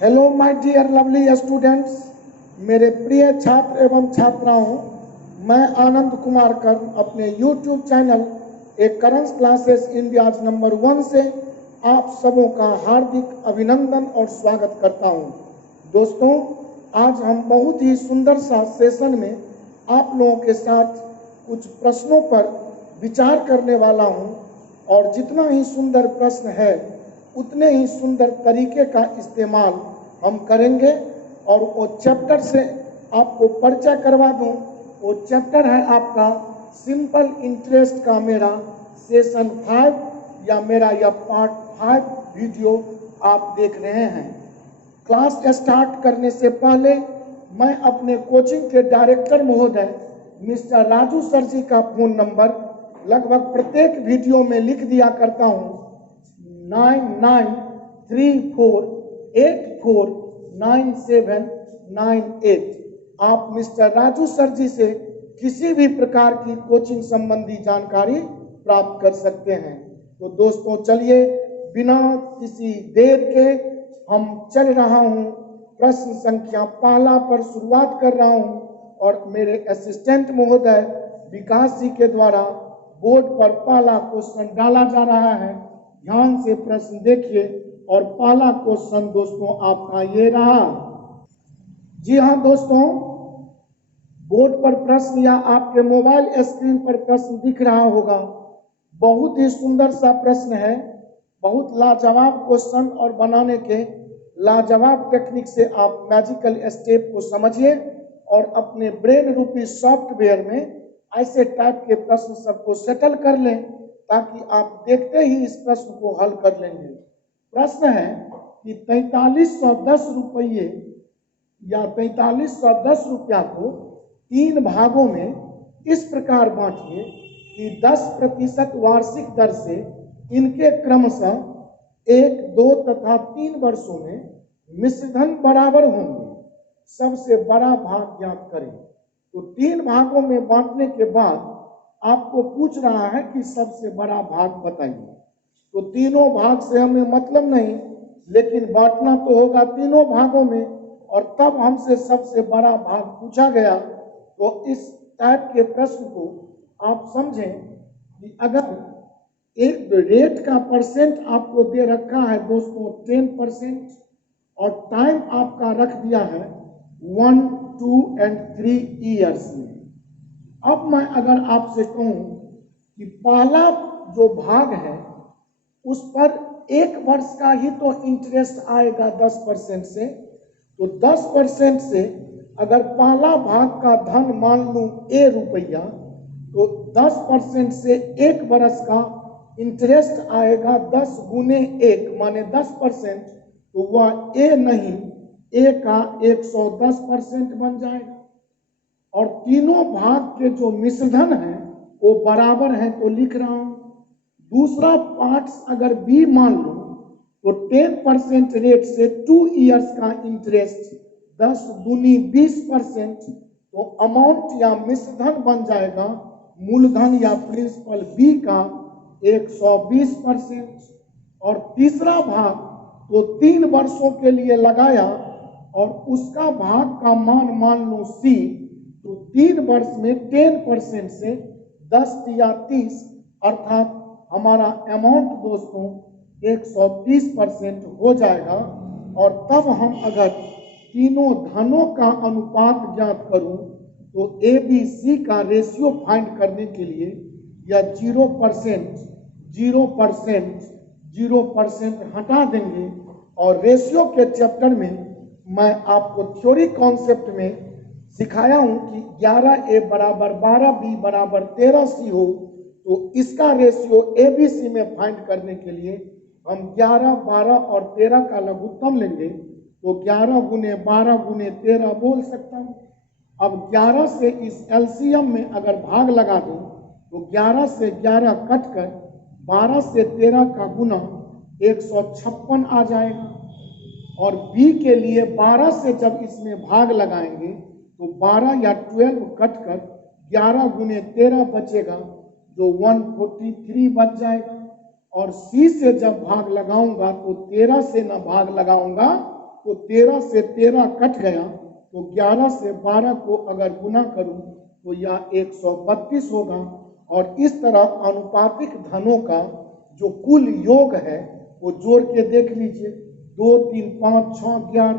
Hello my dear lovely students, मेरे प्रिय छात्र एवं छात्राओं, मैं आनंद कुमार कर्ण अपने यूट्यूब चैनल ए करंस क्लासेस इंडिया नंबर 1 से आप सबों का हार्दिक अभिनंदन और स्वागत करता हूं। दोस्तों, आज हम बहुत ही सुंदर सा सेशन में आप लोगों के साथ कुछ प्रश्नों पर विचार करने वाला हूं और जितना ही सुंदर प्रश्न है उतने ही सुंदर तरीके का इस्तेमाल हम करेंगे। और वो चैप्टर से आपको परिचय करवा दूं। वो चैप्टर है आपका सिंपल इंटरेस्ट का मेरा सेशन 5 या मेरा यह पार्ट 5 वीडियो आप देख रहे हैं। क्लास स्टार्ट करने से पहले मैं अपने कोचिंग के डायरेक्टर महोदय मिस्टर राजू सर जी का फ़ोन नंबर लगभग प्रत्येक वीडियो में लिख दिया करता हूं। 9934849798। आप मिस्टर राजू सर जी से किसी भी प्रकार की कोचिंग संबंधी जानकारी प्राप्त कर सकते हैं। तो दोस्तों, चलिए बिना किसी देर के हम चल रहा हूं। प्रश्न संख्या पहला पर शुरुआत कर रहा हूं और मेरे असिस्टेंट महोदय विकास जी के द्वारा बोर्ड पर पहला क्वेश्चन डाला जा रहा है। ध्यान से प्रश्न देखिए और पहला क्वेश्चन दोस्तों आपका ये रहा। जी हाँ दोस्तों, बोर्ड पर प्रश्न या आपके मोबाइल स्क्रीन पर प्रश्न दिख रहा होगा। बहुत ही सुंदर सा प्रश्न है, बहुत लाजवाब क्वेश्चन और बनाने के लाजवाब टेक्निक से आप मैजिकल स्टेप को समझिए और अपने ब्रेन रूपी सॉफ्टवेयर में ऐसे टाइप के प्रश्न सबको सेटल कर लें ताकि आप देखते ही इस प्रश्न को हल कर लेंगे। प्रश्न है कि 4310 रुपये या 4310 रुपया को 3 भागों में इस प्रकार बांटिए कि 10% वार्षिक दर से इनके क्रमशः 1, 2 तथा 3 वर्षों में मिश्रधन बराबर होंगे। सबसे बड़ा भाग ज्ञात करें। तो 3 भागों में बांटने के बाद आपको पूछ रहा है कि सबसे बड़ा भाग बताइए। तो तीनों भाग से हमें मतलब नहीं, लेकिन बांटना तो होगा तीनों भागों में और तब हमसे सबसे बड़ा भाग पूछा गया। तो इस टाइप के प्रश्न को आप समझें कि अगर एक रेट का परसेंट आपको दे रखा है दोस्तों 10% और टाइम आपका रख दिया है 1, 2 and 3 ईयर्स में। अब मैं अगर आपसे कहूं कि पहला जो भाग है उस पर 1 वर्ष का ही तो इंटरेस्ट आएगा 10% से, तो 10% से अगर पहला भाग का धन मान लूं A रुपया, तो 10% से 1 वर्ष का इंटरेस्ट आएगा 10 गुने 1 माने 10%, तो वह A नहीं, A का 110% बन जाएगा। और तीनों भाग के जो मिश्रधन है वो बराबर है, तो लिख रहा हूं। दूसरा पार्ट अगर B मान लो तो 10% रेट से 2 ईयर्स का इंटरेस्ट 10 दूनी 20%, तो अमाउंट या मिश्रधन बन जाएगा मूलधन या प्रिंसिपल B का 120%। और तीसरा भाग तो 3 वर्षों के लिए लगाया और उसका भाग का मान लो C, तो 3 वर्ष में 10% से 10 या 30 अर्थात हमारा अमाउंट दोस्तों 130% हो जाएगा। और तब हम अगर तीनों धनों का अनुपात ज्ञात करूं तो ABC का रेशियो फाइंड करने के लिए या 0% हटा देंगे। और रेशियो के चैप्टर में मैं आपको थ्योरी कॉन्सेप्ट में सिखाया हूं कि 11A बराबर 12B बराबर 13C हो, तो इसका रेशियो ABC में फाइंड करने के लिए हम 11, 12 और 13 का लघुत्तम लेंगे, तो 11 गुने 12 गुने 13 बोल सकता हूं। अब 11 से इस एलसीएम में अगर भाग लगा दूं तो 11 से 11 कट कर 12 से 13 का गुना 156 आ जाएगा। और B के लिए 12 से जब इसमें भाग लगाएंगे तो 12 या 12 कट कर 11 गुने 13 बचेगा, जो 143 बच जाएगा। और C से जब भाग लगाऊंगा तो 13 से ना भाग लगाऊंगा तो 13 से 13 कट गया, तो 11 से 12 को अगर गुना करूं तो यह 132 होगा। और इस तरह अनुपातिक धनों का जो कुल योग है वो जोड़ के देख लीजिए। 2 3 5 6 11,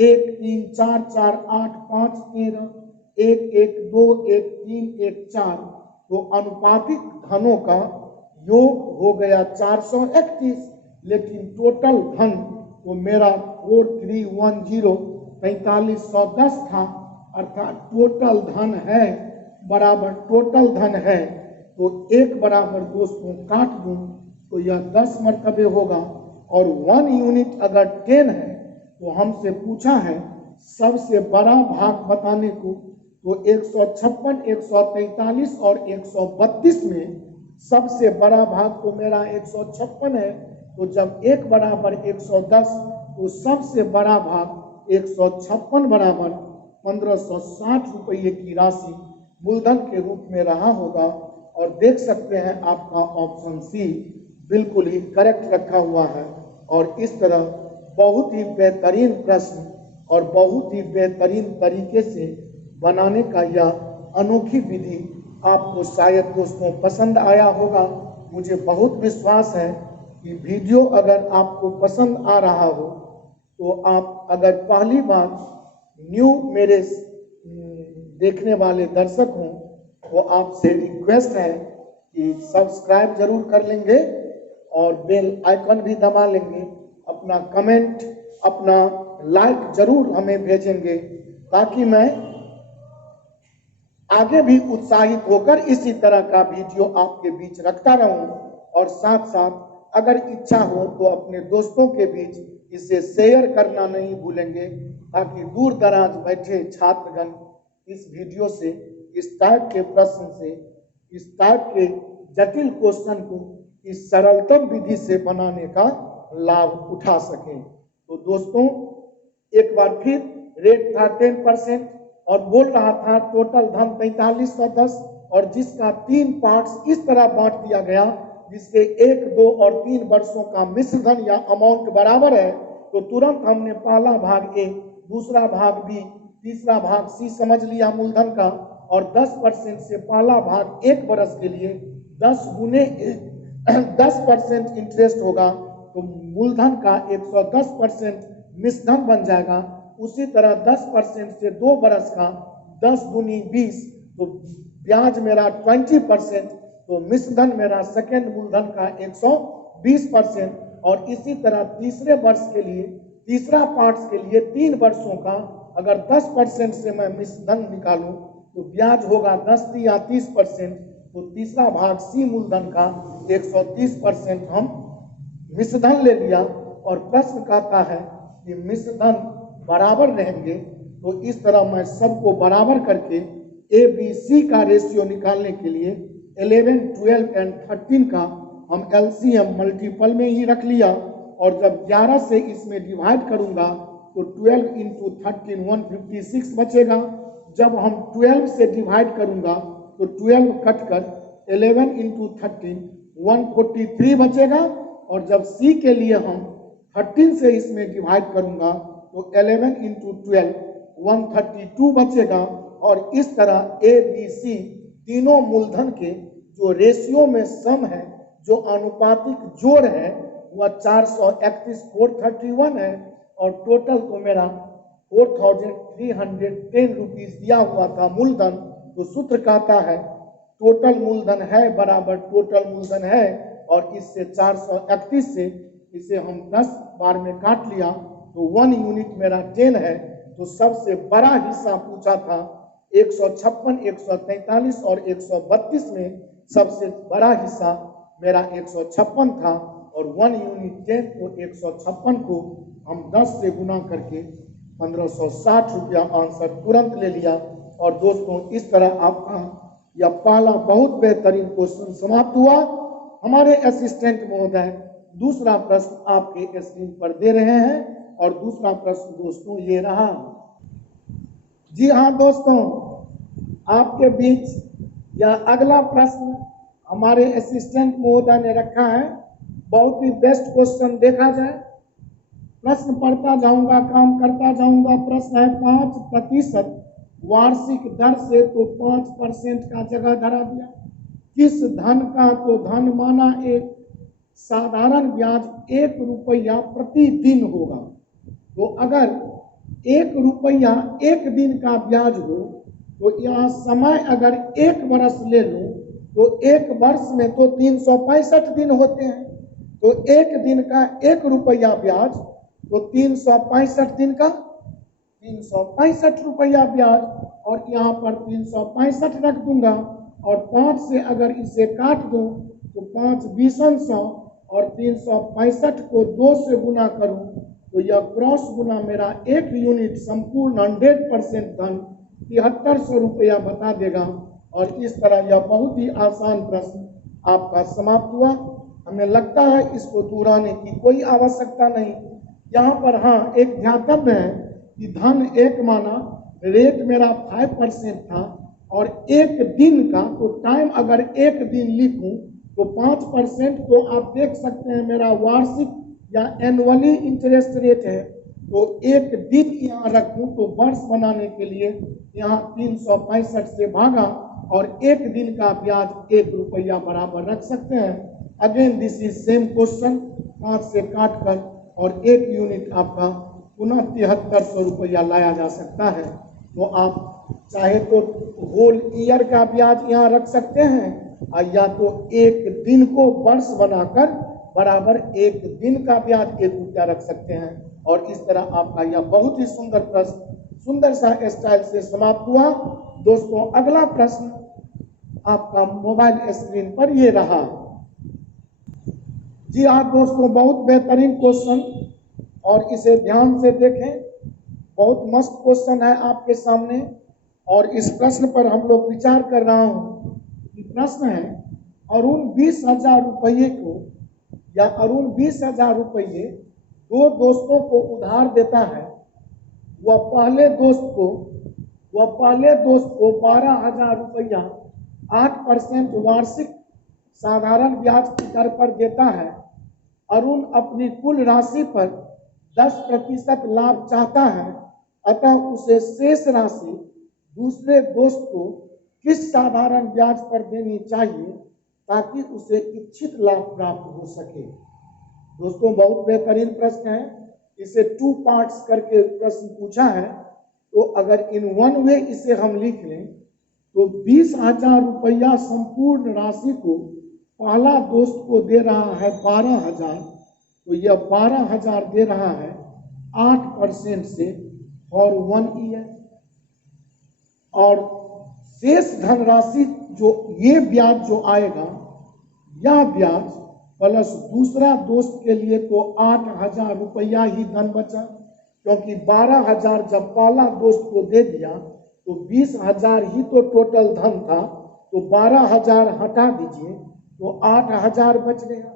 1 3 4 4 8 5 13, 1 1 2 1 3 1 4, तो अनुपातिक धनों का योग हो गया 431। लेकिन टोटल धन तो मेरा 4310 4510 था, अर्थात टोटल धन है बराबर टोटल धन है, तो 1 बराबर दोस्तों काट दूं तो यह 10 मरतबे होगा। और 1 यूनिट अगर 10 है तो हमसे पूछा है सबसे बड़ा भाग बताने को, तो 156 143 और 132 में सबसे बड़ा भाग तो मेरा 156 है, तो जब 1 बराबर 110 तो सबसे बड़ा भाग 156 बराबर 1560 रुपये की राशि मूलधन के रूप में रहा होगा। और देख सकते हैं आपका ऑप्शन सी बिल्कुल ही करेक्ट रखा हुआ है। और इस तरह बहुत ही बेहतरीन प्रश्न और बहुत ही बेहतरीन तरीके से बनाने का यह अनोखी विधि आपको शायद दोस्तों पसंद आया होगा। मुझे बहुत विश्वास है कि वीडियो अगर आपको पसंद आ रहा हो तो आप अगर पहली बार न्यू मेरे देखने वाले दर्शक हों तो आपसे रिक्वेस्ट है कि सब्सक्राइब जरूर कर लेंगे और बेल आइकन भी दबा लेंगे। अपना कमेंट अपना लाइक जरूर हमें भेजेंगे ताकि मैं आगे भी उत्साहित होकर इसी तरह का वीडियो आपके बीच रखता रहूं। और साथ साथ अगर इच्छा हो तो अपने दोस्तों के बीच इसे शेयर करना नहीं भूलेंगे ताकि दूर दराज बैठे छात्रगण इस वीडियो से, इस टाइप के प्रश्न से, इस टाइप के जटिल क्वेश्चन को इस सरलतम विधि से बनाने का लाभ उठा सकें। तो दोस्तों एक बार फिर रेट था 10% और बोल रहा था टोटल धन 4510, और जिसका 3 पार्ट्स इस तरह बांट दिया गया जिसके 1, 2 और 3 वर्षों का मिश्र धन या अमाउंट बराबर है, तो तुरंत हमने पहला भाग ए, दूसरा भाग बी, तीसरा भाग सी समझ लिया मूलधन का। और 10% से पहला भाग 1 वर्ष के लिए 10 गुने 10% इंटरेस्ट होगा, तो मूलधन का 110% मिश्रधन बन जाएगा। उसी तरह 10% से 2 वर्ष का 10 गुनी 20, तो ब्याज मेरा 20%, तो मिश्रधन मेरा सेकेंड मूलधन का 120%। और इसी तरह तीसरे वर्ष के लिए, तीसरा पार्ट्स के लिए 3 वर्षों का अगर 10% से मैं मिश्रधन निकालूं तो ब्याज होगा 10 या 30%, तो तीसरा भाग सी मूलधन का 130% हम मिश्रधन ले लिया। और प्रश्न कहता है कि मिश्रधन बराबर रहेंगे, तो इस तरह मैं सबको बराबर करके ए बी सी का रेशियो निकालने के लिए 11, 12 एंड 13 का हम एलसीएम मल्टीपल में ही रख लिया। और जब 11 से इसमें डिवाइड करूंगा तो 12 इंटू 13 156 बचेगा। जब हम 12 से डिवाइड करूंगा तो 12 कटकर 11 इंटू 13 143 बचेगा। और जब सी के लिए हम 13 से इसमें डिवाइड करूंगा तो 11 इंटू 12 132 बचेगा। और इस तरह ए बी सी तीनों मूलधन के जो रेशियो में सम है, जो अनुपातिक जोड़ है, वह 431 431 है। और टोटल तो मेरा 4310 रुपीज दिया हुआ था मूलधन। तो सूत्र कहता है टोटल मूलधन है बराबर टोटल मूलधन है, और इससे 431 से इसे हम 10 बार में काट लिया तो 1 यूनिट मेरा 10 है। तो सबसे बड़ा हिस्सा पूछा था 156, 143 और 132 में सबसे बड़ा हिस्सा मेरा 156 था। और 1 यूनिट 10 तो 156 को हम 10 से गुना करके 1560 रुपया आंसर तुरंत ले लिया। और दोस्तों इस तरह आपका यह पहला बहुत बेहतरीन क्वेश्चन समाप्त हुआ। हमारे असिस्टेंट महोदय दूसरा प्रश्न आपके स्क्रीन पर दे रहे हैं, और दूसरा प्रश्न दोस्तों ये रहा। जी हाँ दोस्तों, आपके बीच यह अगला प्रश्न हमारे असिस्टेंट महोदय ने रखा है। बहुत ही बेस्ट क्वेश्चन देखा जाए प्रश्न पढ़ता जाऊंगा, काम करता जाऊंगा। प्रश्न है 5% वार्षिक दर से, तो 5% का जगह धरा दिया। किस धन का, तो धन माना एक साधारण ब्याज 1 रुपया प्रतिदिन होगा। तो अगर 1 रुपया 1 दिन का ब्याज हो, तो यहाँ समय अगर 1 वर्ष ले लो, तो 1 वर्ष में तो 365 दिन होते हैं। तो 1 दिन का 1 रुपया ब्याज, तो 365 दिन का 365 रुपया ब्याज, और यहाँ पर 365 रख दूंगा, और 5 से अगर इसे काट दूं तो 5 बीसन 100, और 365 को 2 से गुना करूं तो यह क्रॉस गुना मेरा 1 यूनिट संपूर्ण 100% धन 7300 रुपया बता देगा। और इस तरह यह बहुत ही आसान प्रश्न आपका समाप्त हुआ। हमें लगता है इसको दोहराने की कोई आवश्यकता नहीं। यहाँ पर हाँ एक ध्यातव्य है कि धन 1 माना, रेट मेरा 5% था, और 1 दिन का, तो टाइम अगर 1 दिन लिखूं तो 5%, तो आप देख सकते हैं मेरा वार्षिक या एनुअली इंटरेस्ट रेट है। तो 1 दिन यहाँ रखूं तो वर्ष बनाने के लिए यहाँ 365 से भागा, और 1 दिन का ब्याज 1 रुपया बराबर रख सकते हैं। Again this is same question, 5 से काट कर, और 1 यूनिट आपका पुनः 7300 रुपया लाया जा सकता है। तो आप चाहे तो होल ईयर का ब्याज यहाँ रख सकते हैं, या तो 1 दिन को वर्ष बनाकर बराबर 1 दिन का ब्याज 1 रुपया रख सकते हैं। और इस तरह आपका यह बहुत ही सुंदर प्रश्न सुंदर सा स्टाइल से समाप्त हुआ। दोस्तों अगला प्रश्न आपका मोबाइल स्क्रीन पर ये रहा। जी हाँ दोस्तों, बहुत बेहतरीन क्वेश्चन, और इसे ध्यान से देखें। बहुत मस्त क्वेश्चन है आपके सामने, और इस प्रश्न पर हम लोग विचार कर रहा हूं कि प्रश्न है, अरुण 20,000 रुपये को, या अरुण 20,000 रुपये 2 दोस्तों को उधार देता है। वह पहले दोस्त को 12,000 रुपया 8% वार्षिक साधारण ब्याज की दर पर देता है। अरुण अपनी कुल राशि पर 10% लाभ चाहता है, अतः उसे शेष राशि दूसरे दोस्त को किस साधारण ब्याज पर देनी चाहिए ताकि उसे इच्छित लाभ प्राप्त हो सके। दोस्तों बहुत बेहतरीन प्रश्न है। इसे 2 पार्ट्स करके प्रश्न पूछा है। तो अगर इन वन वे इसे हम लिख लें तो 20,000 रुपया संपूर्ण राशि को पहला दोस्त को दे रहा है 12,000, तो यह 12,000 दे रहा है 8% से फॉर 1 ईयर, और शेष धनराशि जो ये ब्याज जो आएगा, यह ब्याज प्लस दूसरा दोस्त के लिए तो 8,000 रुपया ही धन बचा, क्योंकि 12,000 जब पहला दोस्त को दे दिया तो 20,000 ही तो टोटल धन था, तो 12,000 हटा दीजिए तो 8,000 बच गया।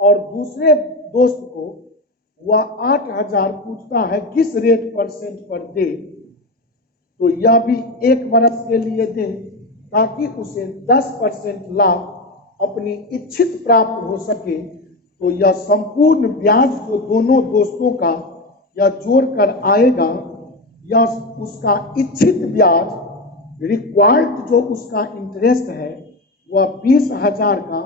और दूसरे दोस्त को वह 8,000 पूछता है किस रेट परसेंट पर दे, तो यह भी 1 वर्ष के लिए दे ताकि उसे 10% लाभ अपनी इच्छित प्राप्त हो सके। तो यह संपूर्ण ब्याज जो दोनों दोस्तों का यह जोड़कर आएगा, यह उसका इच्छित ब्याज रिक्वायर्ड जो उसका इंटरेस्ट है वह 20,000 का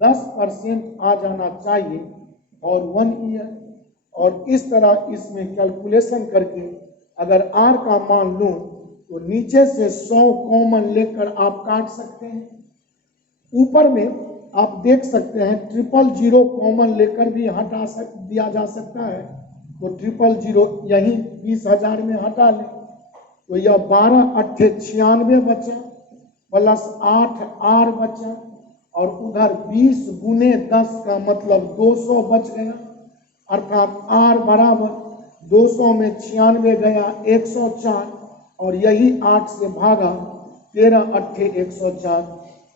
10% आ जाना चाहिए और 1 ईयर। और इस तरह इसमें कैलकुलेशन करके अगर R का मान लूं तो नीचे से 100 कॉमन लेकर आप काट सकते हैं। ऊपर में आप देख सकते हैं 000 कॉमन लेकर भी हटा दिया जा सकता है, तो 000 यही 20,000 में हटा लें तो यह 12 8 96 बचा प्लस 8 R बचा, और उधर 20 गुने 10 का मतलब 200 बच गया, अर्थात R बराबर 200 में 96 गया 104, और यही 8 से भागा 13 8 104,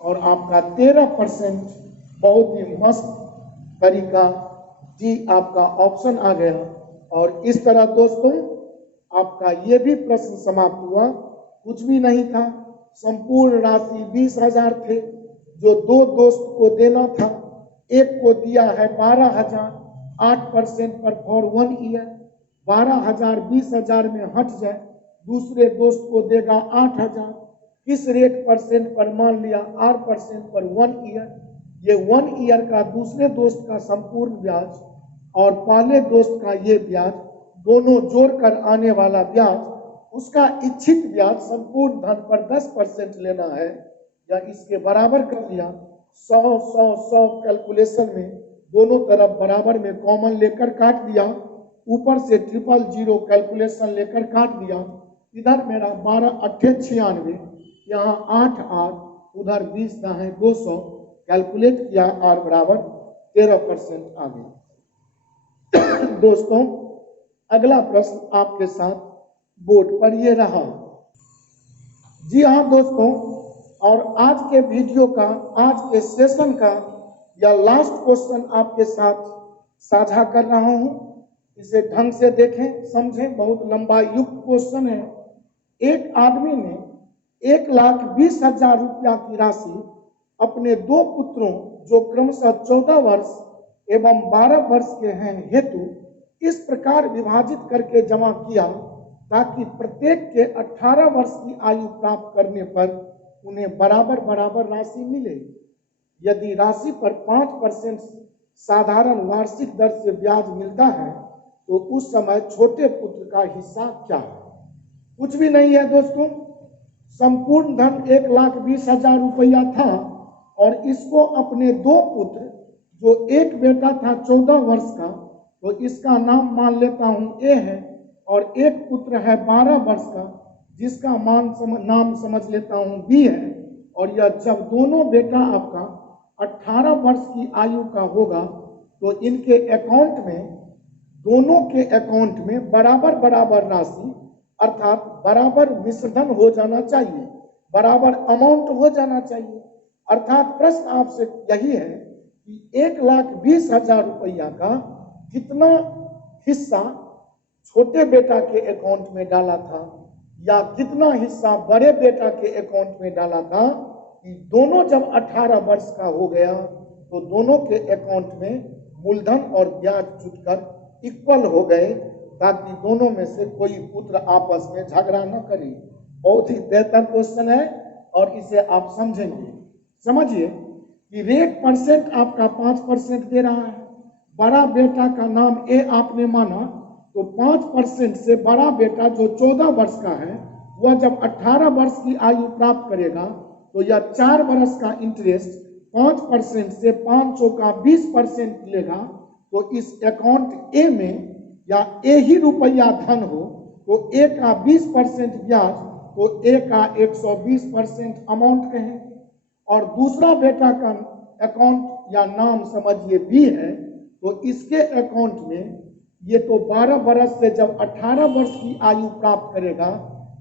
और आपका 13% बहुत ही मस्त तरीका जी आपका ऑप्शन आ गया। और इस तरह दोस्तों आपका ये भी प्रश्न समाप्त हुआ। कुछ भी नहीं था, संपूर्ण राशि 20,000 थे जो 2 दोस्त को देना था। एक को दिया है 12,000 8% पर फॉर 1 ईयर, 12,000 20,000 में हट जाए, दूसरे दोस्त को देगा 8,000, किस रेट परसेंट पर, मान लिया 8% पर 1 ईयर, ये 1 ईयर का दूसरे दोस्त का संपूर्ण ब्याज और पहले दोस्त का ये ब्याज दोनों जोड़कर आने वाला ब्याज, उसका इच्छित ब्याज संपूर्ण धन पर 10% लेना है या इसके बराबर कर लिया। 100 कैलकुलेशन में दोनों तरफ बराबर में कॉमन लेकर काट दिया, ऊपर से 000 कैलकुलेशन लेकर काट दिया। इधर मेरा 12 8 96, यहाँ 8 8, उधर 20 दाएं 200 कैलकुलेट किया, आर बराबर 13% आ गया। दोस्तों अगला प्रश्न आपके साथ बोर्ड पर ये रहा। जी हाँ दोस्तों, और आज के वीडियो का, आज के सेशन का या लास्ट क्वेश्चन आपके साथ साझा कर रहा हूं। इसे ढंग से देखें, समझें, बहुत लंबा युक्त क्वेश्चन है। एक आदमी ने 1,20,000 रुपया की राशि अपने 2 पुत्रों जो क्रमशः 14 वर्ष एवं 12 वर्ष के हैं हेतु इस प्रकार विभाजित करके जमा किया ताकि प्रत्येक के 18 वर्ष की आयु प्राप्त करने पर उन्हें बराबर बराबर राशि मिले। यदि राशि पर 5% साधारण वार्षिक दर से ब्याज मिलता है तो उस समय छोटे पुत्र का हिस्सा क्या है? कुछ भी नहीं है दोस्तों, संपूर्ण धन 1,20,000 रुपया था और इसको अपने 2 पुत्र, जो एक बेटा था 14 वर्ष का, तो इसका नाम मान लेता हूं ए है, और एक पुत्र है 12 वर्ष का जिसका नाम समझ लेता हूं बी है। और यह जब दोनों बेटा आपका 18 वर्ष की आयु का होगा तो इनके अकाउंट में, दोनों के अकाउंट में बराबर बराबर राशि अर्थात बराबर मिश्रधन हो जाना चाहिए, बराबर अमाउंट हो जाना चाहिए। अर्थात प्रश्न आपसे यही है कि 1,20,000 रुपया का कितना हिस्सा छोटे बेटा के अकाउंट में डाला था या कितना हिस्सा बड़े बेटा के अकाउंट में डाला था, कि दोनों जब 18 वर्ष का हो गया तो दोनों के अकाउंट में मूलधन और ब्याज जुटकर इक्वल हो गए ताकि दोनों में से कोई पुत्र आपस में झगड़ा न करे। बहुत ही बेहतर क्वेश्चन है और इसे आप समझेंगे। समझिए कि रेट परसेंट आपका 5% दे रहा है, बड़ा बेटा का नाम ए आपने माना, तो 5% से बड़ा बेटा जो 14 वर्ष का है वह जब 18 वर्ष की आयु प्राप्त करेगा तो यह 4 वर्ष का इंटरेस्ट 5% से 5 का 20% लेगा। तो इस अकाउंट ए में या ए ही रुपया धन हो तो ए का 20% ब्याज, तो ए का 120% अमाउंट कहें, और दूसरा बेटा का अकाउंट या नाम समझिए बी है, तो इसके अकाउंट में ये तो 12 वर्ष से जब 18 वर्ष की आयु प्राप्त करेगा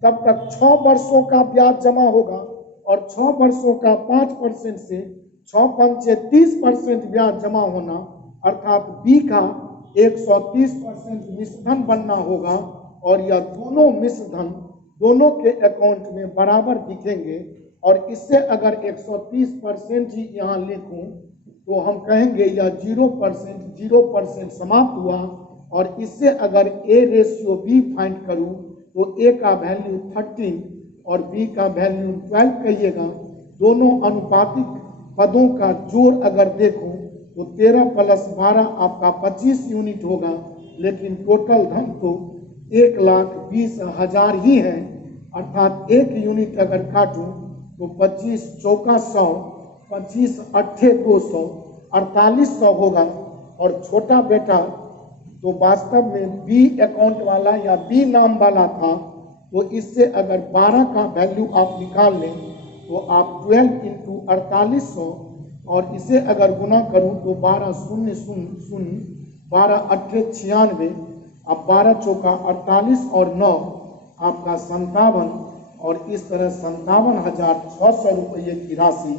तब तक 6 वर्षों का ब्याज जमा होगा और 6 वर्षों का 5% से 6 पंचे 30% ब्याज जमा होना, अर्थात बी का 130% मिश्रधन बनना होगा। और यह दोनों मिश्रधन दोनों के अकाउंट में बराबर दिखेंगे। और इससे अगर 130% ही यहाँ लिखूं तो हम कहेंगे यह 0% समाप्त हुआ। और इससे अगर ए रेशियो बी फाइंड करूं तो ए का वैल्यू 13 और बी का वैल्यू 12 कहिएगा। दोनों अनुपातिक पदों का जोड़ अगर देखूं तो 13 + 12 आपका 25 यूनिट होगा, लेकिन टोटल धन तो 1,20,000 ही है। अर्थात 1 यूनिट अगर काटूं तो 25 चौका 100, 25 अट्ठे 200, 4800 होगा। और छोटा बेटा तो वास्तव में बी अकाउंट वाला या बी नाम वाला था, तो इससे अगर 12 का वैल्यू आप निकाल लें तो आप 12 × 4800 और इसे अगर गुना करूं तो 12 0 0 0, 12 अट्ठे 96, अब 12 चौका 48 और 9 आपका 57, और इस तरह 57,600 रुपये की राशि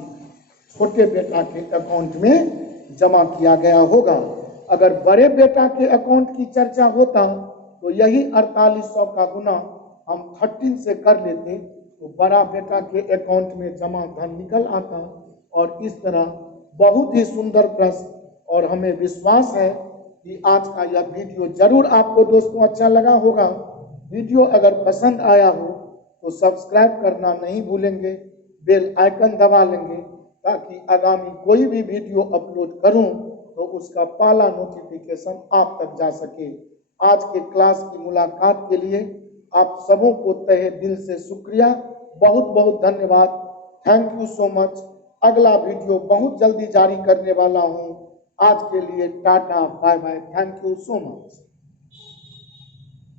छोटे बेटा के अकाउंट में जमा किया गया होगा। अगर बड़े बेटा के अकाउंट की चर्चा होता तो यही 4800 का गुना हम 13 से कर लेते तो बड़ा बेटा के अकाउंट में जमा धन निकल आता। और इस तरह बहुत ही सुंदर प्रश्न, और हमें विश्वास है कि आज का यह वीडियो जरूर आपको दोस्तों अच्छा लगा होगा। वीडियो अगर पसंद आया हो तो सब्सक्राइब करना नहीं भूलेंगे, बेल आइकन दबा लेंगे ताकि आगामी कोई भी वीडियो अपलोड करूं तो उसका पहला नोटिफिकेशन आप तक जा सके। आज के क्लास की मुलाकात के लिए आप सबों को तहे दिल से शुक्रिया, बहुत बहुत धन्यवाद। Thank you so much. अगला वीडियो बहुत जल्दी जारी करने वाला हूं। आज के लिए tata bye bye, thank you so much.